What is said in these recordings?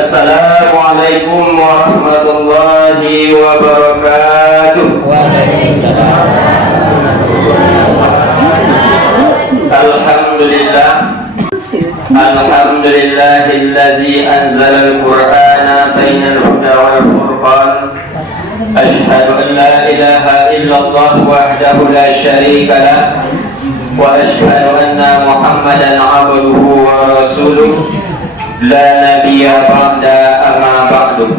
Assalamualaikum warahmatullahi wabarakatuh. Alhamdulillah. Alhamdulillahilladzi anzalal Qur'ana bainal huda wal furqan. Ashhadu an la ilaha illallah wahdahu la syarika lah. Wa ashhadu anna Muhammadan abduhu wa rasuluh. La nabiyya ba'da amma ba'du.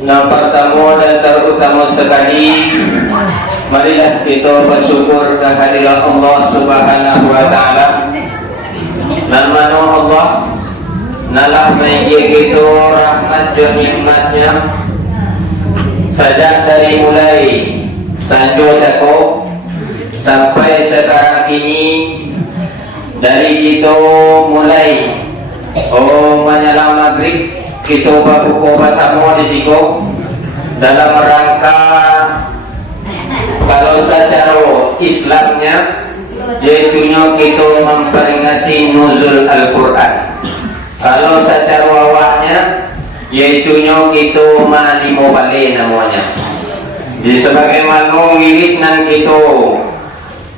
Yang pertama dan terutama sekali, marilah kita bersyukur kehadiran Allah Subhanahu wa taala. Namanya Allah nalah bagi kita rahmat dan nikmatnya sejak dari mulai sanjo dako sampai sekarang ini. Dari kita mulai menjelang maghrib kita berbuka bersama di situ dalam rangka kalau secara Islamnya yaitunya kita memperingati nuzul Al-Quran. Kalau secara wawahnya yaitunya kita malimo balik namanya. Jadi sebagaimana wirid nan kita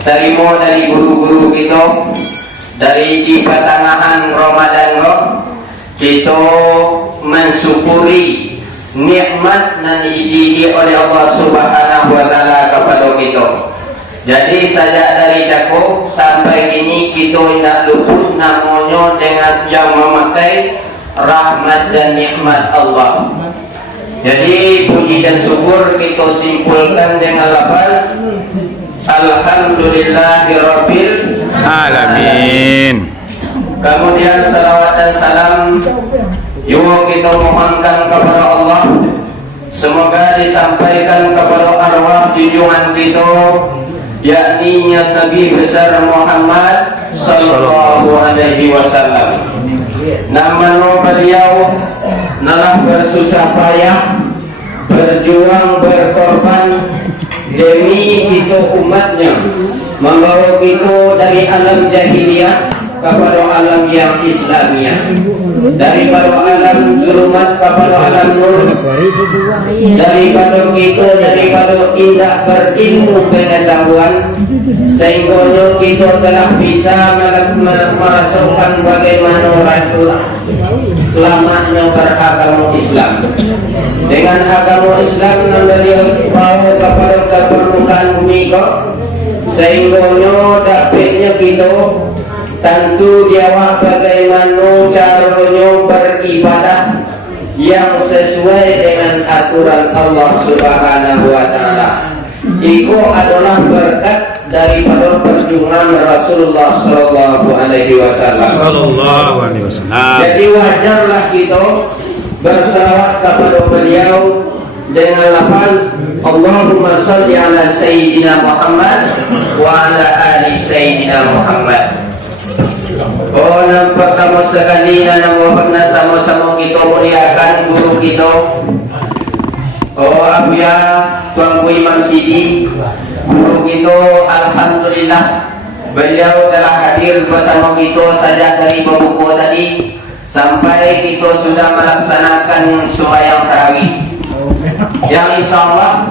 terima dari guru-guru kita dari di pertengahan Ramadan kita mensyukuri nikmat yang diberi oleh Allah Subhanahu wa taala kepada kita. Jadi sejak dari Jakob sampai kini kita tidak luput namanya dengan yang memakai rahmat dan nikmat Allah. Jadi puji dan syukur kita simpulkan dengan lafaz Alhamdulillahirabbil alamin. Kemudian salawat dan salam juga kita mohonkan kepada Allah, semoga disampaikan kepada arwah junjungan kita, yakni Nabi besar Muhammad sallallahu alaihi wasallam. Nama beliau telah bersusah payah, berjuang, berkorban demi kita umatnya, membawa kita dari alam jahiliyah kepada alam yang Islamiyah, daripada alam zulumat kepada alam nur, daripada tidak berilmu pengetahuan sehingga kita telah bisa merasakan bagaimana lamanya beragama Islam. Dengan agama Islam yang bawa kepada keperluan bumi sehingga dapatnya kita tentu jawab bagaimana caranya beribadah yang sesuai dengan aturan Allah Subhanahu wa taala. Itu adalah berkat daripada perjuangan Rasulullah sallallahu alaihi wasallam. Jadi wajarlah kita bersalawat kepada beliau dengan lafaz Allahumma shalli ala sayyidina Muhammad wa ala ali sayyidina Muhammad. Yang pertama sekali dan pernah sama-sama kita muliakan guru kita Abuya Tuanku Imam Sidi, guru kita. Alhamdulillah beliau telah hadir bersama kita sejak dari pembuka tadi sampai kita sudah melaksanakan sembahyang tarawih, yang insyaallah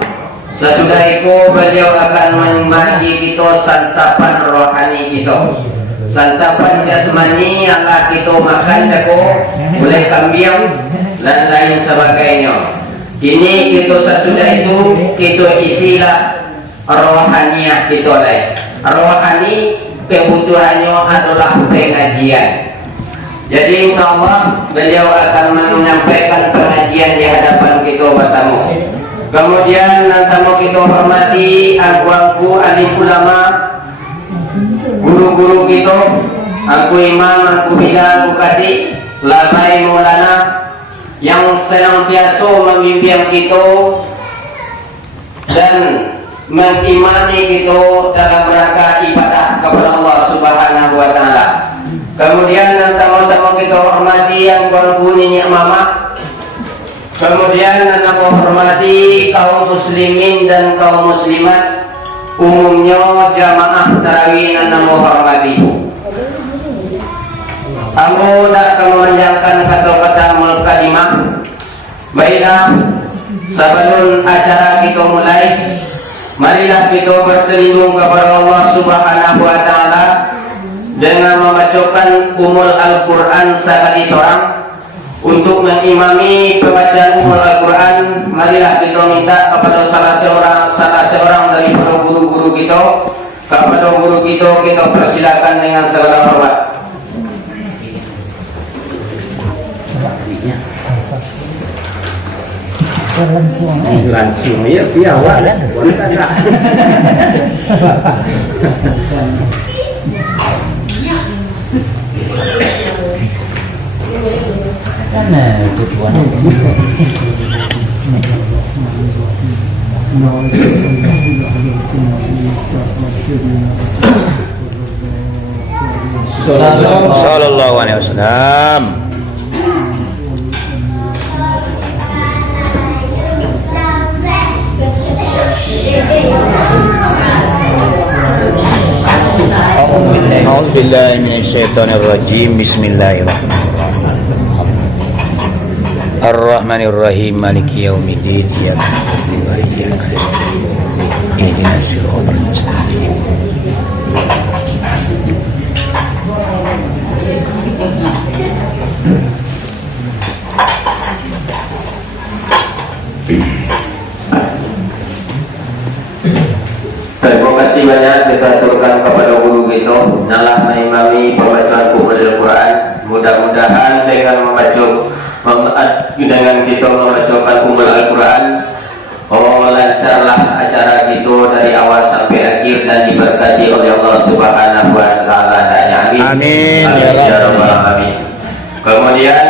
sesudah itu beliau akan membagi kita santapan rohani kita. Santapan jasmani yang kita makan jago, mulai kambing dan lain sebagainya. Ini kita sesudah itu kita isilah rohaniah kita lain. Rohani kebutuhannya adalah pengajian. Jadi insyaallah beliau akan menyampaikan pengajian di hadapan kita bersama. Kemudian sama kita hormati aku alim ulama, guru-guru kita, aku imam, aku bilal, aku khatib, lamai maulana yang senantiasa memimpin kita dan mengimani kita dalam rangka ibadah kepada Allah Subhanahu wa taala. Kemudian sama-sama kita hormati yang tuanku Nenek Mama. Kemudian kita hormati kaum muslimin dan kaum muslimat, umumnya jamaah tarawih dan hormati. Aku tak akan memanjangkan Baiklah, sebelum acara kita mulai, marilah kita berselindung kepada Allah Subhanahu wa taala dengan membacakan umul Al-Qur'an sekali seorang. Untuk mengimami pembacaan umul Al-Qur'an, marilah kita minta kepada salah seorang dari para guru-guru kita. Kepada guru kita persilakan dengan segala hormat. Langsung ya piawak Sallallahu alaihi wasallam. أعوذ بالله من الشيطان الرجيم بسم الله الرحمن الرحيم مالك يوم الدين إياك نعبد وإياك نستعين اهدنا الصراط المستقيم Terima kasih banyak kita aturkan kepada guru kita dalam mengimami pembacaan umul Al-Quran. Mudah-mudahan dengan kita membacakan umul Al-Quran, lancarlah acara kita dari awal sampai akhir dan diberkati oleh Allah Subhanahu wa taala. Amin. Amin ya Rabbal alamin. Kemudian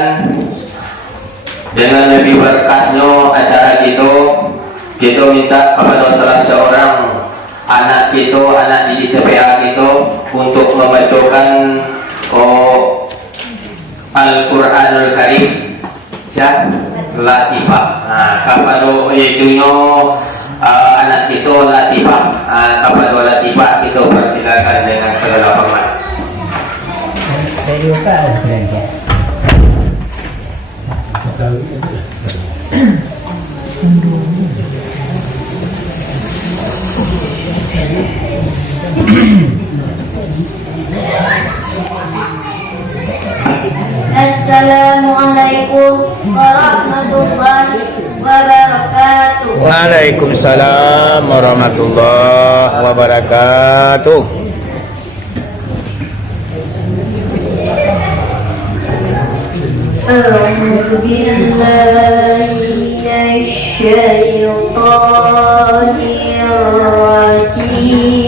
dengan lebih berkahnya acara kita minta kepada salah seorang anak didik TPA kita untuk membacakan Al-Quranul Karim ya Latifah. Kepada itunya anak kita Latifah, kepada Latifah kita persilakan dengan segala hormat. Assalamualaikum warahmatullahi wabarakatuh. Waalaikumsalam warahmatullahi wabarakatuh. A'udzu billahi minasy syaithanir rajim.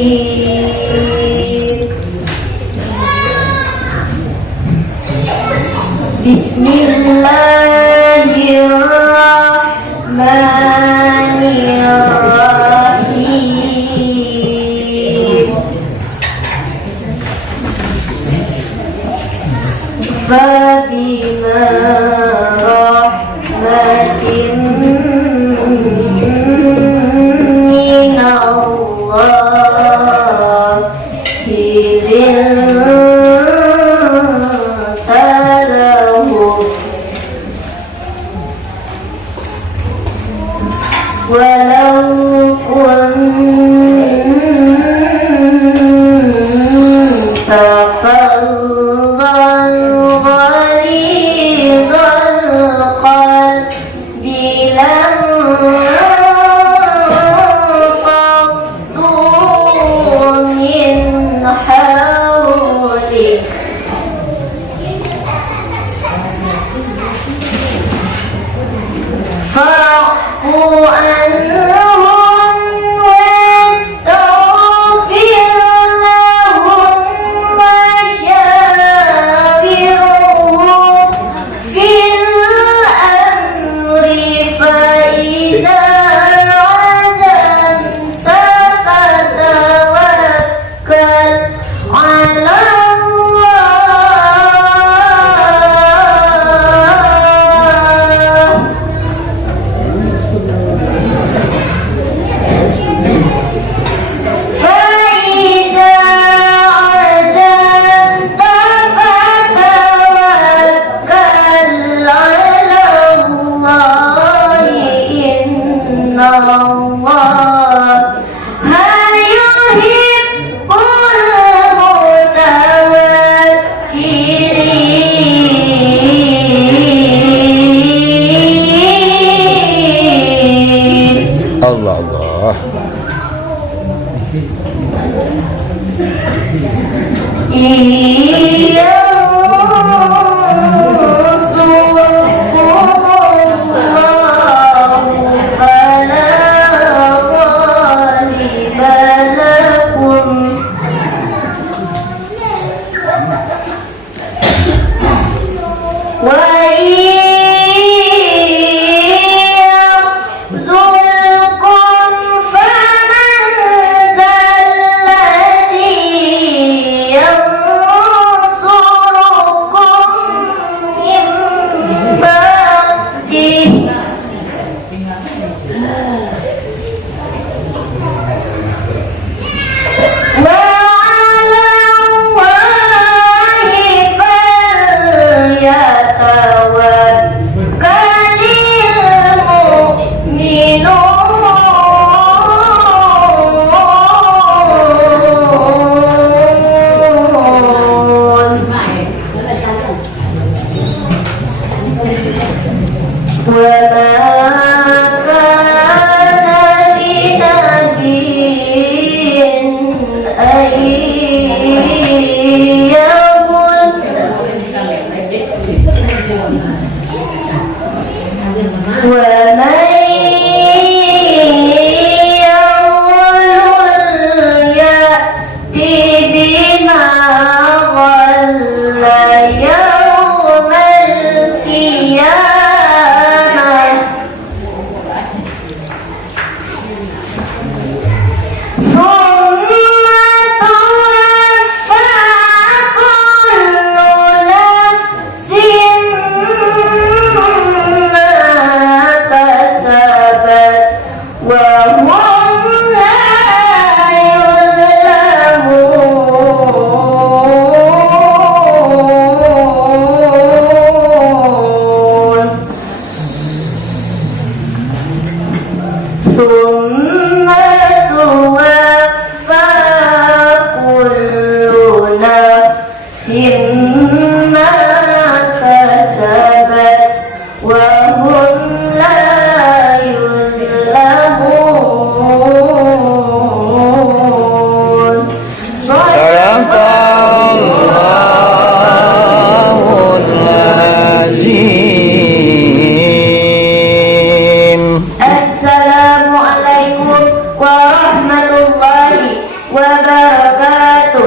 Bismillahirrahmanirrahim. Fabima rahmatin minallahi walau kunta faddan ghalidhal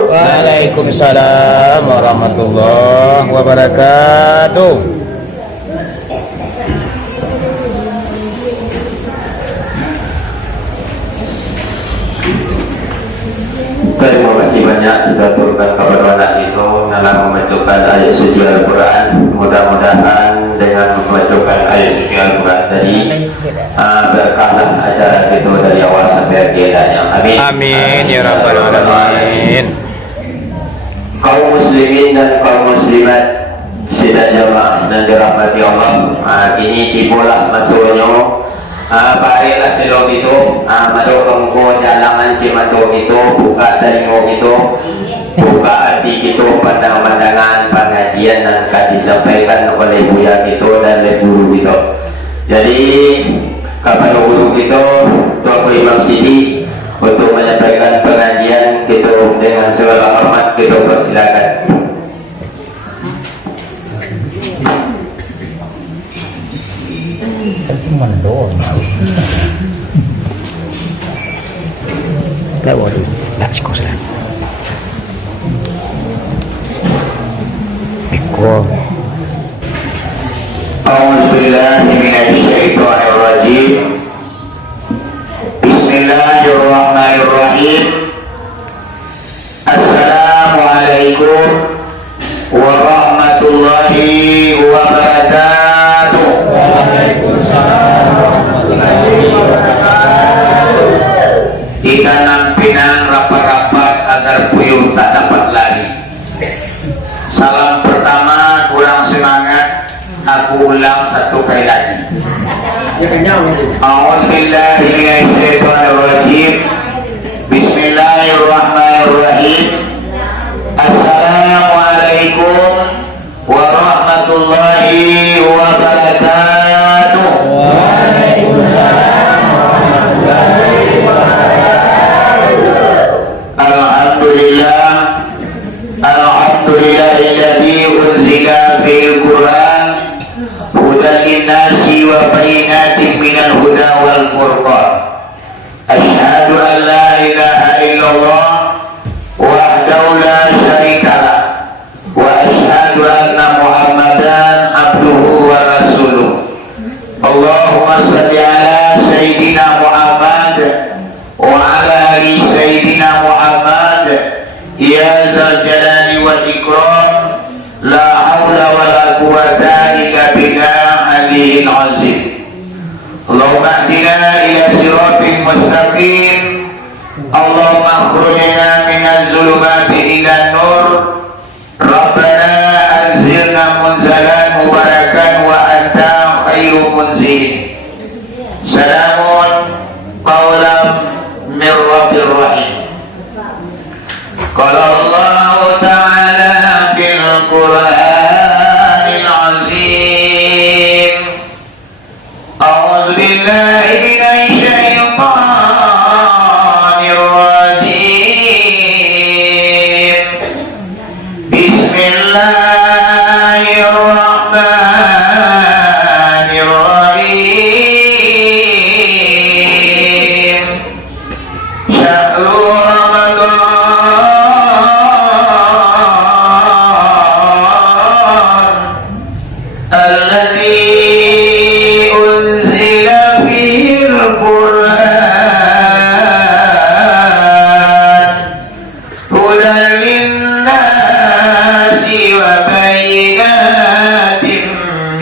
Waalaikumsalam warahmatullahi wabarakatuh. Terima kasih banyak kita turunkan kepada anak itu dalam membacakan ayat suci Al-Quran. Mudah-mudahan dengan membacakan ayat suci Al-Quran tadi berkahlah acara itu dari awal sampai akhirnya. Amin. Amin ya rabbal alamin. Kaum muslimin dan kaum muslimat sidang jamaah dan dirahmati Allah. Kini tibalah masuknya barilah selom itu madukang ko jalangan cimato itu buka telingo itu buka hati itu pandangan pengajian dan akan disampaikan oleh buya itu dan oleh guru itu. Jadi kepada guru itu Tuan Imam Sidi untuk menyampaikan pengajian kita dengan segala hormat kita persilakan. Waduh, nggak sih kos lah. Mikro. A'udzubillahi minasyaitonirrajim. Bismillahirrahmanirrahim. Assalamualaikum warahmatullahi wabarakatuh. Waalaikumsalam warahmatullahi wabarakatuh. Ditanam pinang rapat-rapat agar puyuh tak dapat lari. Salam pertama kurang semangat, aku ulang satu kali lagi. A'udzubillahi minasyaitonirrajim. Bismillahirrahmanirrahim. Assalamualaikum warahmatullahi wabarakatuh. Waalaikumsalam warahmatullahi wabarakatuh. Alhamdulillah, alhamdulillahilladzi unzila fil Qur'an hudan linnasi wa bayyinatin minal huda wal furqan. Asyhadu an la ilaha illallah wahdahu la syarikalah wa asyhadu anna Muhammadan abduhu wa rasuluh. Allahumma shalli ala sayyidina Muhammad wa ala ali sayyidina Muhammad ya zal jalali wal ikram. La haula wa la quwwata illa billah aliyyil azim. Allahumma hdina ila siratal mustaqim. Allahumma akhrijna minaz zulumati ilan nur. Rabbana anzilna munzalan mubarakan wa anta khairu munzilin. Salamun qawlan min rabbir rahim. Qala Allah ta'ala fil Qur'anil azim. الذي أنزل فيه القرآن هدى للناس وبينات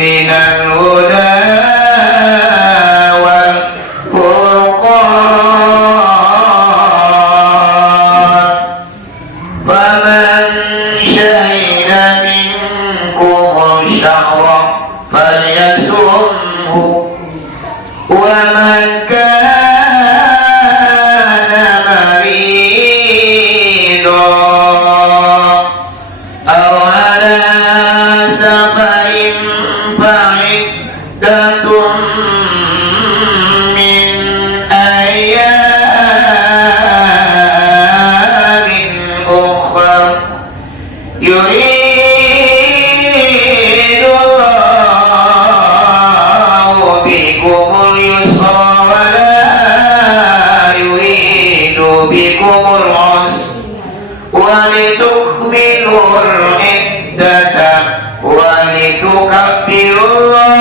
من الهدى والفرقان فمن شهد منكم الشهر فليصمه ومن كان مريضا أو على سفر فعدة من أيام أخر يريد الله بكم اليسر ولا يريد بكم العسر ولتكملوا العدة ولتكبروا الله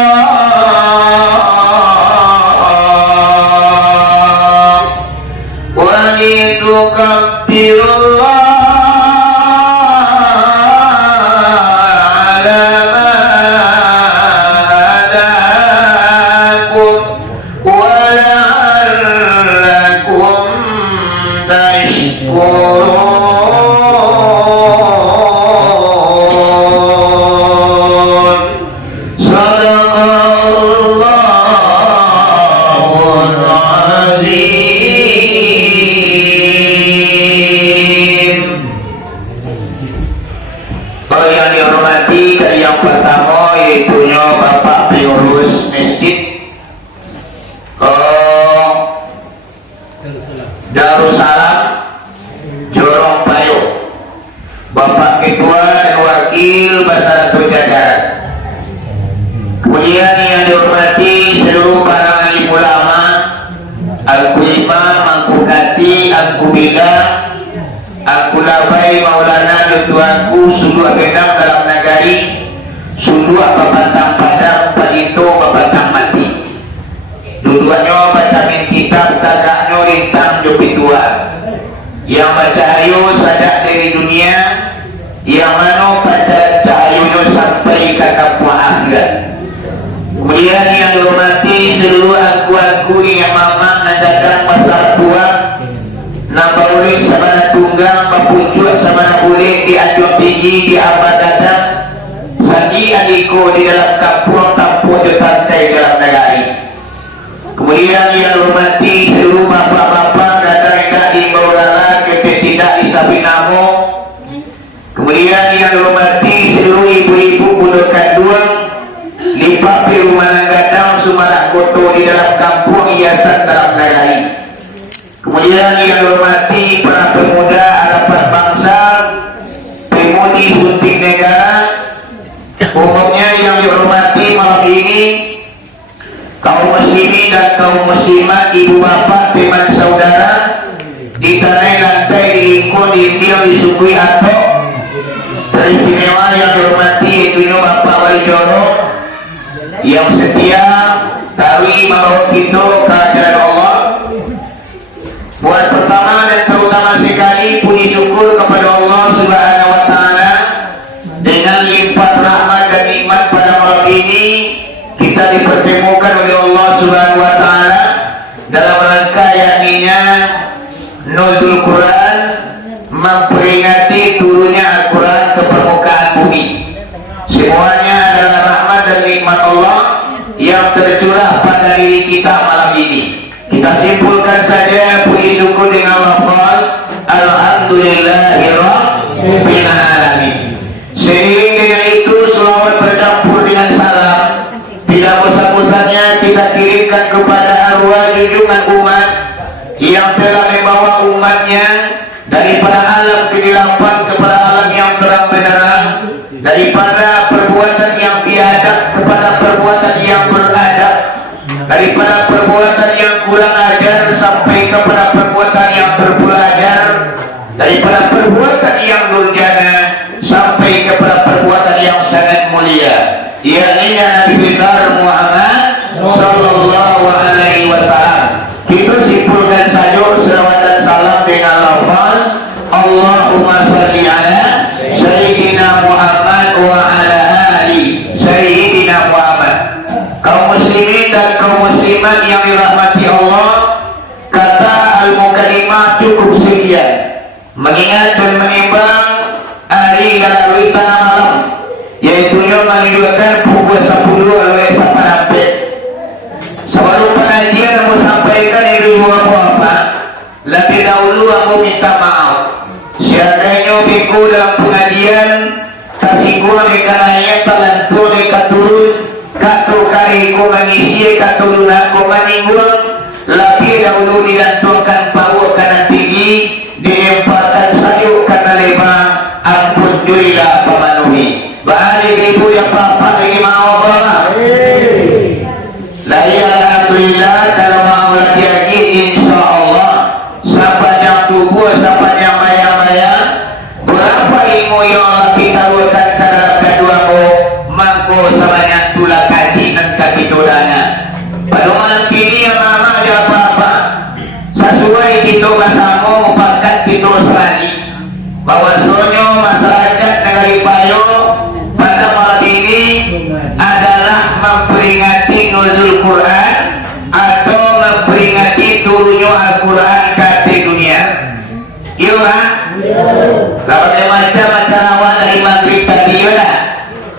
ولتكبروا الله على ما هداكم ولعلكم تشكرون صدق الله العظيم. Yang dihormati dari yang pertama yaitu Bapak Pengurus Masjid Darussalam Jorong Payo, Bapak Ketua dan Wakil Basaratul Jagat. Kemudian yang dihormati seluruh para alim ulama, Al Imam, Al Kati, Al Kubila, Aku labai Maulana Dutuaku Sulu Abedam dalam negari Sulu apa batang padang Palito batang mati. Dua-duanya baca min kitab tagaknya rintang jopi tua. Yang baca ayu sajak dari dunia, yang mana baca cahayunya sampai ke kampung akhirat. Kemudian yang dihormati seluruh aku yang mama nadakan masalah tua nabarulik sama tunggang mapuncut sama boleh di anjur tinggi di apa datang sagi adiko di dalam kampung di pantai dalam negari. Kemudian yang hormati seluruh bapak-bapak dan dai maulana kita tidak disabi namo. Kemudian yang hormati seluruh ibu-ibu budak kandung lipat di rumah gadang Sumarak Koto di dalam kampung hiasan dalam negari. Kemudian yang dihormati para pemuda harapan bangsa, pemudi suntik negara, umumnya yang dihormati malam ini kaum muslimin dan kaum muslimat, ibu bapak, teman saudara di tanah lantai, di lingkung, di India, di Sukui Atok, teristimewa yang dihormati itu Bapak Wali Jorong yang setia tawi membawa kita ke jalan Allah. Buat pertama dan terutama sekali puji syukur kepada Allah Subhanahu wa taala dengan limpah rahmat dan nikmat pada malam ini kita dipertemukan oleh Allah Subhanahu wa taala dalam rangka yakninya nuzul Quran, memperingati turunnya Al-Quran ke permukaan bumi. Semuanya adalah rahmat dan nikmat Allah yang tercurah pada diri kita malam ini. Kita simpulkan saja puji syukur dengan lafaz Alhamdulillahirabbil alamin. Seiring dengan itu selawat bercampur dengan salam tidak bosan-bosannya kita kirimkan kepada arwah junjungan umat yang telah membawa umatnya daripada alam kegelapan kepada alam yang terang benderang, daripada perbuatan yang biadab kepada perbuatan yang beradab, daripada perbuatan yang kurang ajar sampai kepada perbuatan yang berbelajar, daripada perbuatan yang durjana sampai kepada perbuatan yang sangat mulia. Ia Nabi muslimat yang dirahmati Allah, kata al-mukalimah cukup sekian, mengingat dan menimbang hari lalui tanah malam, yaitu menunjukkan pukul 10 oleh sampai sebelum pengajian aku sampaikan ibu apa lebih dahulu aku minta maaf siadanya biku dalam pengajian kasihku mekananya talantu mekaturun katu kariku mengisi katulunaku meninggung lebih dahulu dilanturkan bau kanan tinggi diempatkan sayur karena lebar ampun jurilah pemenuhi balik ibu yang bapak lagi mau bapak lagi alhamdulillah kalau mau lagi insya Allah siapa yang tubuh siapa yang maya-maya berapa ilmu yang Allah kita buatkan dalam keduamu mangko sebanyak tulah kaji dan kaki tudana pada malam ini yang mama ada apa-apa sesuai kita bersama mupakat kita sekali bahwa sonyo masyarakat negeri Payo pada malam ini adalah memperingati nuzul Quran atau memperingati turunnya Al-Quran ke dunia. Iya kan? Kalau dia macam-macam awal dari maghrib tadi ya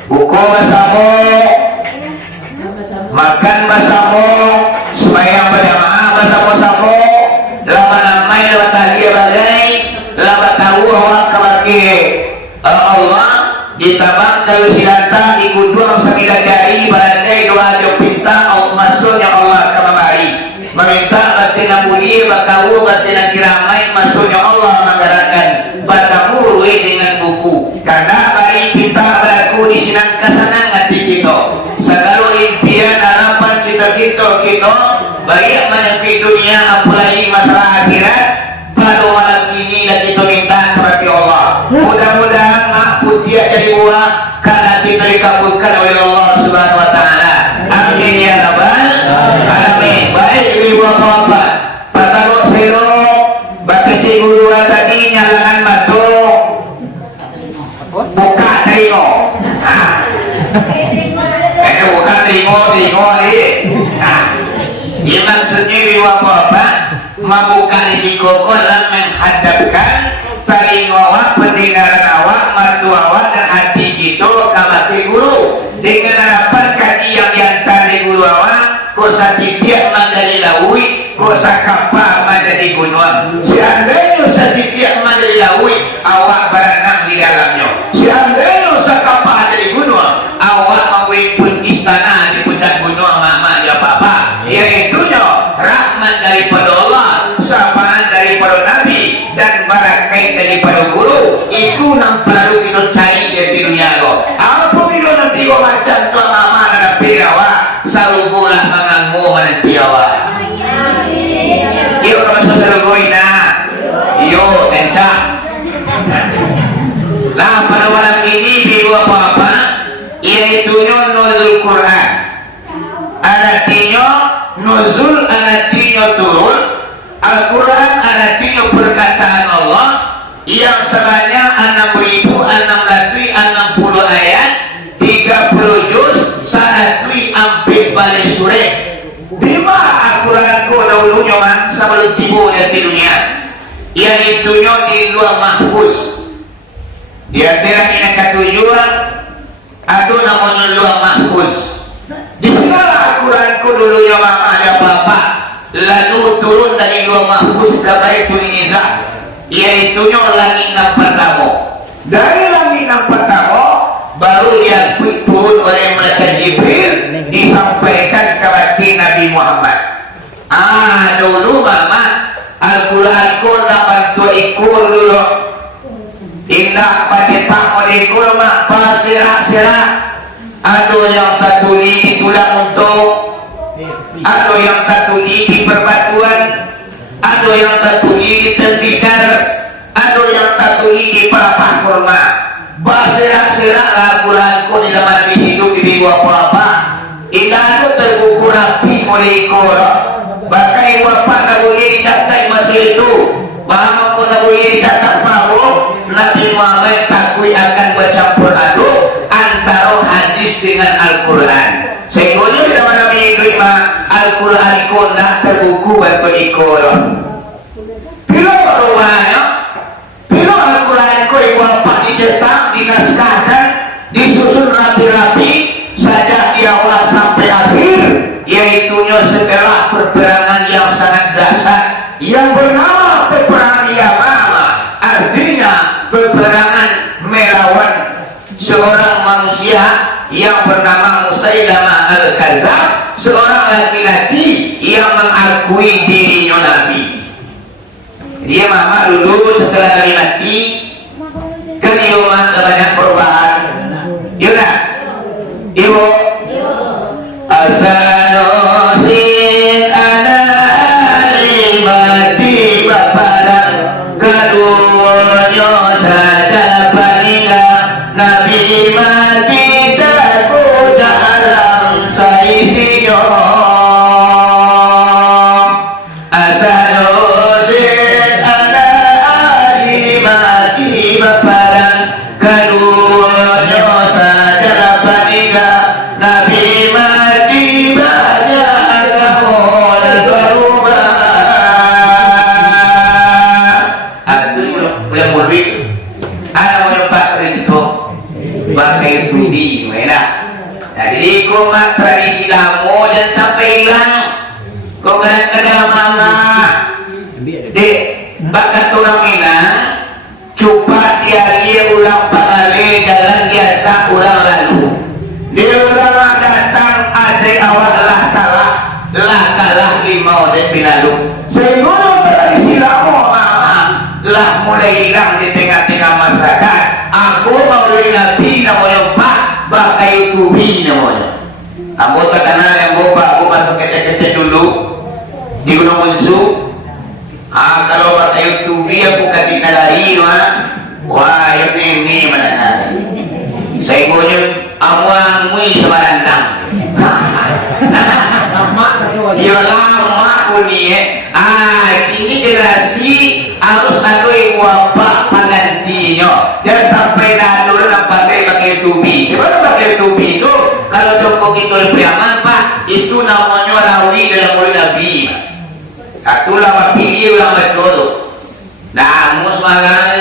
buku bersama makan bersama sembahyang berjamaah bersama-sama lama-lama lewat tadi bagai lama tahu orang kebagi Allah ditabang dari silata ikut dua 9 jari badai doa jo pinta Allah masuknya Allah kemari meminta batina budi bakawu batina kiramai masuknya Allah menggerakkan batamu ruwe dengan buku karena bari pinta berlaku di sinang kasanang hati kita segala impian harapan cita-cita kita baik menepi dunia apalagi masalah akhirat pada malam ini lagi kita minta kepada Allah mudah-mudahan putih jadi buah karena kita dikabulkan oleh Allah Subhanahu Wa Taala. Amin ya rabbal alamin. Baik ibu bapak, patalo sero, bakti guru tadi nyalangan matu, buka teringo. Buka teringo ini. Ini maksudnya ibu bapak membuka risiko dalam menghadapkan taring awak, pendengaran awak, mata awak dan hati kita kamati guru dengan harapan kaji yang diantar di guru awak kosa titiak mandali laui kosa kapal mandali gunung seandainya kosa titiak mandali laui awak berenang di dalamnya seandainya kosa kapal mandali gunung awak memberi pun istana di puncak gunung mama ya papa yaitunya rahmat daripada Allah sapaan daripada Nabi dan barakai daripada guru itu yang perlu kita cari di dunia lo apabila nanti kau macam tuan mama dan pirawa salugulah menganggu nanti awak yuk kalau seseluruh ina yuk tencak lah pada malam ini ibu apa-apa yaitunya nuzul Quran artinya nuzul artinya turun Al-Quran artinya perkataan Allah yang sebanyak 6.660 ayat 30 juz 1 ampir balik surah lima Al-Quran ko dahulunya man sebelum tiba di dunia yaitu di luar mahfuz di antara ini ketujuan ada namanya luar mahfuz di segala Al-Quran ko dulunya mama ada bapak lalu turun dari luar mahfuz ke Baitul Izzah yaitunya langit yang pertama dari langit yang pertama baru yang turun oleh malaikat Jibril disampaikan kepada Nabi Muhammad dulu mama Al-Quran ko dapat tu ikut dulu indah pacetak oleh mak pasirah-sirah ada yang tertulis di tulang untuk ada yang tertulis di perbatuan ada yang tertulis di tembikar ada yang tertulis di pelapah kurma berserak-serak Al-Quran ko di dalam hidup di apa-apa itu terbuku rapi oleh ikor bakai bapak tak boleh dicatat masa itu bahawa ko tak boleh dicatat bahawa Nabi Muhammad takui akan bercampur aduk antara hadis dengan Al-Quran sehingga di dalam hidup Al-Quran buku batu ikoron. Pilo rumahnya, pilo Al-Quran ko iwapak dicetak, dinaskahkan, disusun rapi-rapi, sejak di awal sampai akhir, yaitunya setelah peperangan yang sangat dahsyat yang bernama peperangan Yamamah, artinya peperangan melawan seorang manusia yang bernama Musailamah Al-Kadzab, seorang laki-laki yang mengakui dirinya Nabi. Dia mama dulu setelah kali mati kan ibu mah banyak perubahan. Yaudah, ibu asanosin ana alimati baparan kadunya sada panila Nabi mati taku jarang saisinya asanosin ana alimati baparan kadunya sada panila Nabi mati banyak agama berubah. Itu boleh murid. Ada orang pakai itu, pakai budi, mana? Jadi kau mak tradisi lama dan sampai hilang. Kau kadang-kadang mama, dek, bakat orang Minang, coba dia ulang pangale jalan biasa orang lalu. Dia orang datang ada awal lah kalah limau dan pinalu. Sehingga tradisi lama lah mulai hilang di tengah-tengah masyarakat. Aku maulid Nabi namanya Pak Bakai Tubi namanya. Kamu terkenal yang bapak aku masuk kecil-kecil dulu di Gunung Munsu. Kalau Bakai Tubi aku katina lari wah ini mana nanti. Saya gonya awang mui sebarandang. Ya lama kuni ini generasi harus ada yang wabak penggantinya. Jangan sampai dulu pakai tubi. Sebenarnya pakai tubi itu kalau contoh kita di Priaman Pak, itu namanya rawi dalam murid Nabi. Satu lama pilih ulama betul. Nah, mus malah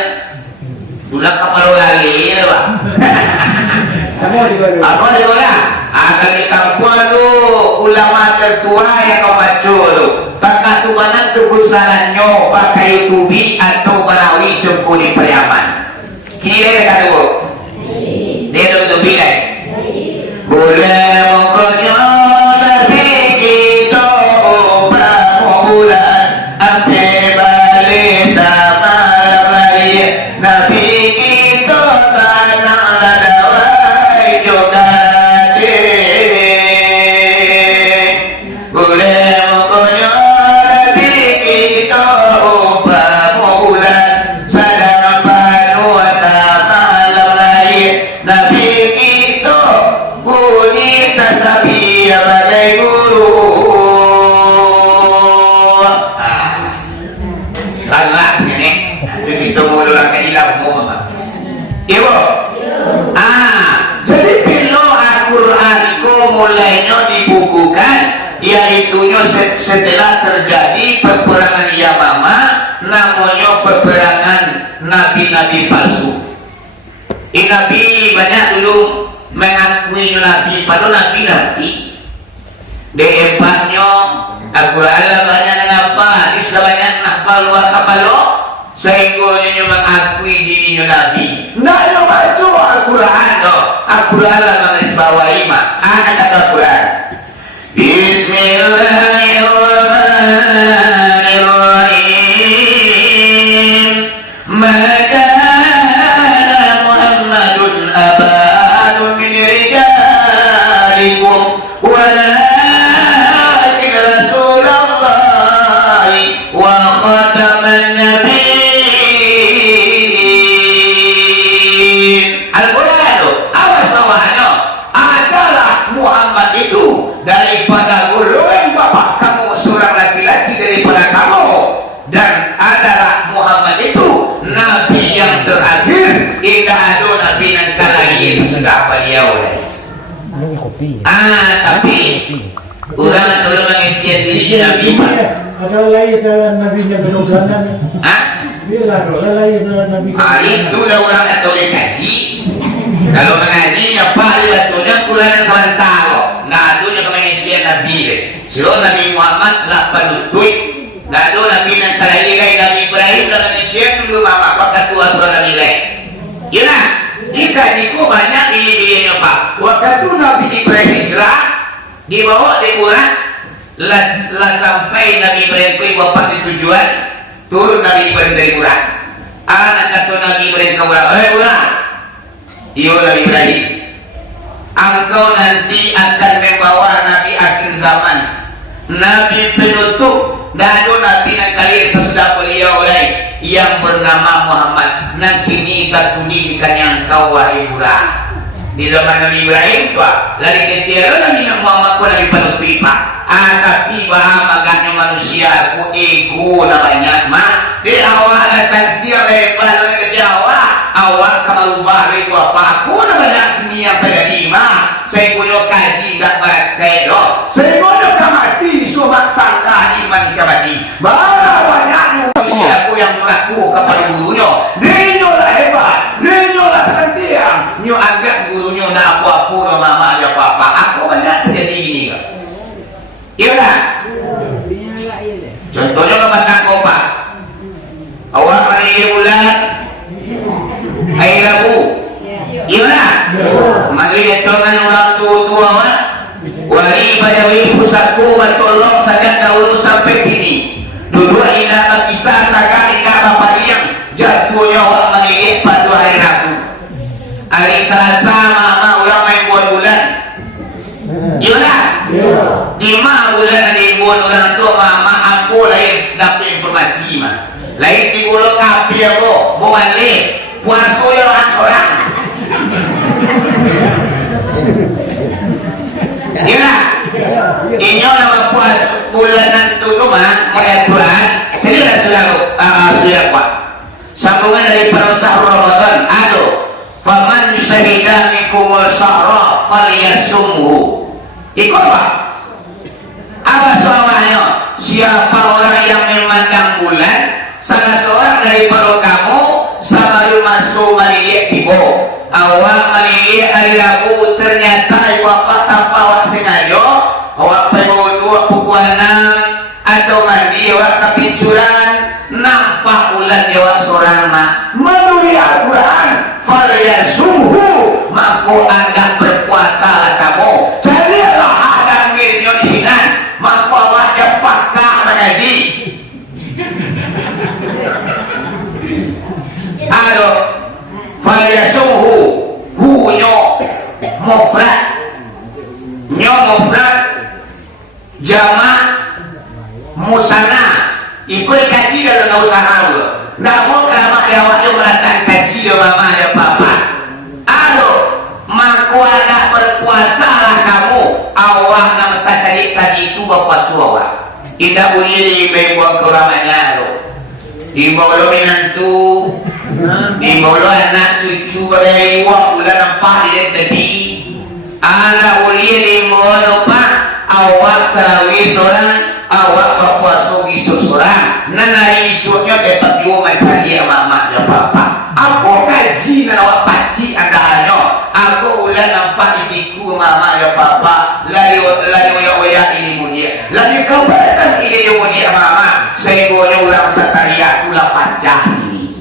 tulang kapal lagi, Pak. Apa dia bilang? Akan di kampung tu ulama tertua yang kau baca tu. Pakai tubanan tu kusalannya pakai tubi atau barawi jemput di Priaman. Kini dia kata bu. Dia tu tubi dah. Boleh mokoknya Nabi kita ubah bulan ampe balik sama lagi Nabi kita tanah ladawai juga boleh mokoknya Nabi kita ubah bulan sadar panu sama lagi Nabi kita bunyi tasabi balai guru. Salah sini. Kita mula akan hilang semua. Ibu. Jadi bila Al-Quran itu mulainya dibukukan, yaitunya setelah terjadi peperangan Yamamah, namanya peperangan nabi-nabi palsu. Nabi banyak dulu mengakui Nabi, padahal Nabi depannya Al-Quran banyak apa, Islam banyak nafal wa kapalo, sehingga dia mengakui dirinya Nabi. Nah, dia baca Al-Quran dong. Al-Quran mengalis bawah lima. Anak Al-Quran. Bismillahirrahmanirrahim. Maka Muhammadun abadun min rijalikum walakin Rasulullah wa khataman nabiyyin. Al-Quran awas awalnya adalah Muhammad itu daripada guru bapak kamu seorang laki-laki daripada kamu, dan adalah Muhammad itu Nabi yang terakhir. Tidak ada Nabi yang lagi sesudah beliau. Tapi orang dulu mengisian diri Nabi Ada lain jalan Nabi nya berudanan. Hah? Bila ada lain jalan Nabi. Itulah orang yang boleh kaji. Kalau mengaji apa bacanya Quran sementara. Nah, itu yang mengaji Nabi. Sebab Nabi Muhammad lah penutui. Nah, itu Nabi yang terakhir Nabi Ibrahim dan mengaji dulu mama pakai tua surah nilai. Ya nah, dikajiku banyak ini Pak. Waktu itu Nabi Ibrahim hijrah dibawa di Quran. Lah sampai Nabi Ibrahim ke bapak di tujuan turun Nabi Ibrahim dari Quran. Anak kata Nabi Ibrahim ke Quran, Quran. Iya Nabi Ibrahim, engkau nanti akan membawa Nabi akhir zaman, Nabi penutup, dan Nabi yang kali sesudah beliau lain yang bernama Muhammad. Nah kini katunikan yang kau wahai Quran. Di zaman Nabi Ibrahim tua, lari kecil Nabi Muhammad pun Nabi penutup Pak. Tapi bahagia manusia aku ego namanya mah di awal santir lebar ke Jawa awal kamalubah itu apa aku namanya kini yang terjadi mah saya punya kaji tak pakai doh saya punya kamati sobat tangga iman kamati banyak manusia aku yang melaku kepada gurunya dia lah hebat dia lah santiang nyo anggap gurunya nak apa-apa mama ya papa aku banyak terjadi ini iya kan? Contohnya ke Mas Kopa awak hari bulan hari Rabu iya kan? Mari datangkan orang tua-tua wali badawi pusatku bertolong saja dahulu sampai kini duduk indah kisah takkan indah bapak yang jatuhnya orang mengilik pada hari Rabu hari Selasa mama orang main buat bulan iya kan? 5 bulan dari buat orang tua mama aku lain dapat informasi mah lain di bulu kapi aku bukan leh puasa yang orang iya kan? Ini nama puas bulanan itu mah mulai bulan jadi ada sudah Pak sambungan dari sahur Ramadan aduh faman syahida minkumul syahra falyasumhu ikut Pak apa soalnya siapa orang yang memandang bulan salah seorang daripada kamu sama masuk melihat tiba awal melihat hari Rabu ternyata bapak tanpa awak sengaja awak perlu 2 pukul 6 atau mandi awak kepincuran nampak bulan awak seorang menurut Al-Quran falyasumhu maka anda berpuasa lah kamu jadilah ada milion sinan maka awak pakar mengaji aduh falyasumhu hunyo mufrad nyo mufrad jama musana ikut kaji dalam nggak usaha lo namun kenapa awaknya meratakan kaji ya mama ya papa aduh maku ada berpuasa lah kamu awak nama cari kaji itu berpuasa awak indah bunyi di buang keramanya lo di bawah menantu di bawah anak cucu bagai uang bulan 4 dia tadi anak ulia di bawah awak tarawih seorang awak berpuasa isu seorang nana isunya tetap juga macam dia mama dan papa aku kaji dan awak paci adanya aku ulang nampak ikiku mama dan papa lari waya ini mulia lari kebaikan ini mulia mama sehingga ulang sataria pula panjang ini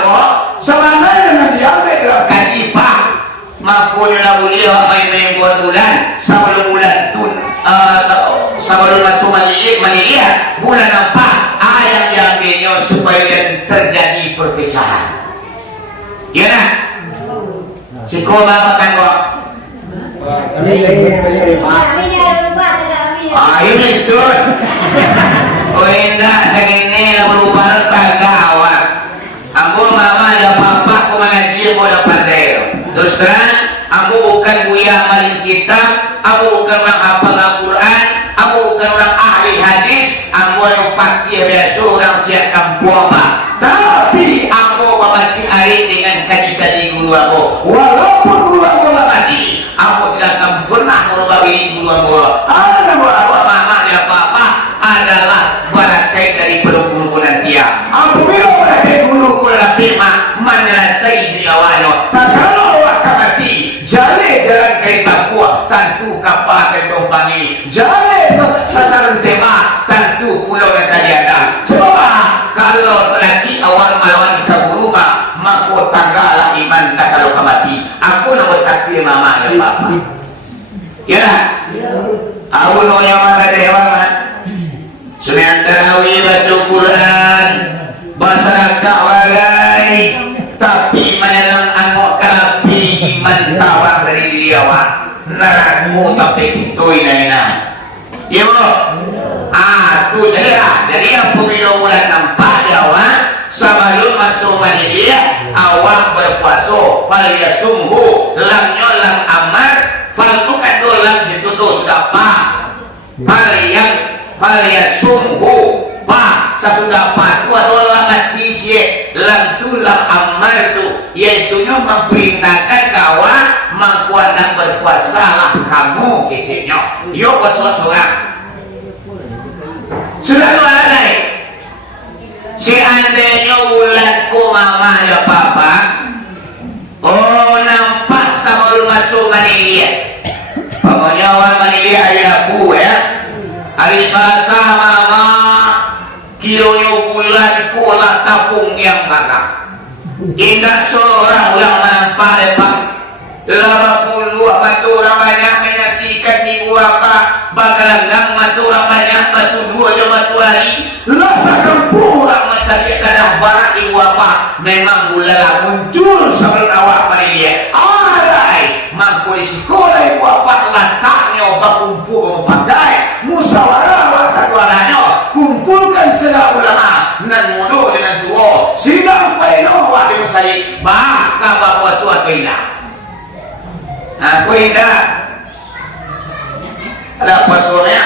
kok selama dengan diambil dalam kaji pak makanya mulia main buat bulan sebelum bulan itu sebelum masuk melihat bulan 4 ayat yang diambilnya supaya terjadi perpecahan ya nah siko bapak kan kok ini itu oh indah segini lah berubah kagawat aku mama ya papa aku mengaji aku dapat dero terus terang aku bukan buya maling kitab aku bukan orang hafal Al-Quran aku bukan orang ahli hadis aku yang pakai biasa orang siap kampung tapi aku membaca ayat dengan kaji-kaji guru aku walaupun guru aku membaca aku tidak akan pernah merubah diri guru aku ada mama dan papa adalah kapakai tumpangi jale sasaran tema tentu pulau dan tadiada. Coba kalau lagi awal melawan kaburuma mako tanggala iman tak kalau kemati aku nak takdir mama ya papa ya aku nonya mana dewa man sementara baca Quran bahasa kawagai tapi menelang angok kalapi iman tawar dari dia wa naramu tapi itu ina ya bro tu jadi yang pemilu mulai nampak jawa sebelum masuk manilia awak berpuasa falia sungguh lamnya lam amar faltukan dolam jitutu sudah pa falia sungguh pa sesudah pa tu adalah mati je lam tu lam amar tu yaitu memperintahkan kawan mengkuat dan berpuasalah kamu kecilnya yuk bersorak-sorak sudah lu ada seandainya bulanku mama ya papa nampak sebelum masuk manilia pokoknya awal manilia ayah aku ya hari Selasa mama kilonya bulanku lah tapung yang mana indah seorang yang nampak ya pak 80 batu orang banyak menyaksikan ibu apa bakalan batu orang banyak masuk 2 jam batu hari rasakan kurang mencari kadang barat ibu apa memang mulai muncul sebelum awak manilia alai mampu di sekolah ibu apa letaknya obat kumpul memakai musyawarah wasatuananya kumpulkan segala ulama dan muda dengan tua sidang paino wakil masjid bahkan bapak suatu indah aku indah ada apa suaranya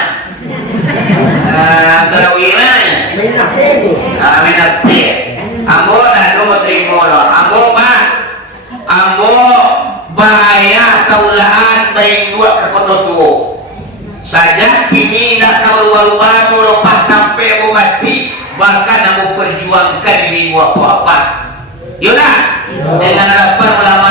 kalau wilayah minat ambo dan nomor terima lah ambo pak ambo bahaya kaulaan baik dua ke kota tua saja kini nak keluar-luar merupakan sampai mau mati bahkan aku perjuangkan diri apa-apa yaudah dengan harapan ulama